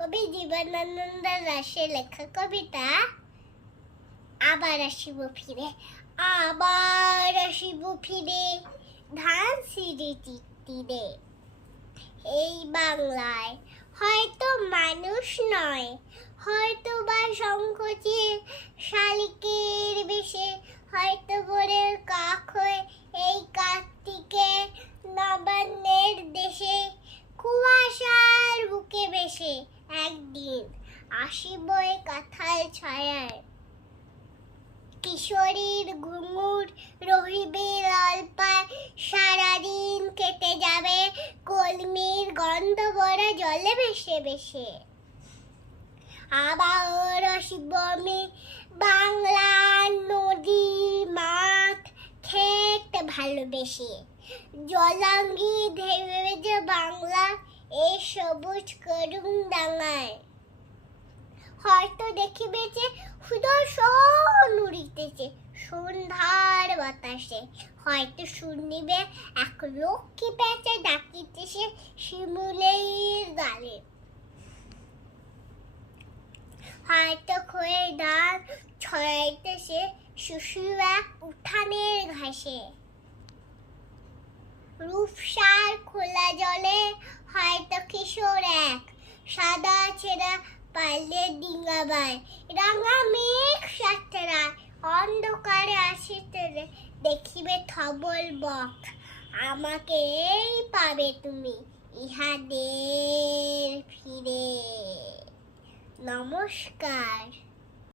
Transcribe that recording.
কবি জীবনানন্দ দাসের লেখা কবিতা, আবার আসিব ফিরে, আবার আসিব ফিরে, ধান সিঁড়ি তীরে এই বাংলায় হয়তো মানুষ নয় হয়তো বা সংকোচে শালিকের একদিন আসিব এ কাঁথাল ছায়ায়। কিশোরীর ঘুঙুর রহিবে লালপায় সারাদিন কেটে যাবে কলমির গন্ধ, ভরা জলে ভেসে ভেসে। আবার আসিব আমি বাংলা নদী মাঠ খেত ভালোবেসে। জলাঙ্গি ধেবে যে বাংলা এই সবুজ ডাঙায়। হয়তো দেখিবে যে সুদর্শন উড়িতেছে, সন্ধ্যার বাতাসে। হয়তো শুনিবে এক লক্ষ্মী পেঁচে ডাকিতেছে শিমুলের গালে। হয়তো খয়ে ডাল ছড়াইতেছে শিশু এক উঠানের ঘাসে। রূপসার খোলা জলে হয়তো কিশোর সাদা ছেঁড়া পালে ডিঙ্গাবায় রাঙা মেঘ সাতরা অন্ধকারে আসিতে দেখিবে থবল বক। আমাকে এই পাবে তুমি, ইহাদের ফিরে। নমস্কার।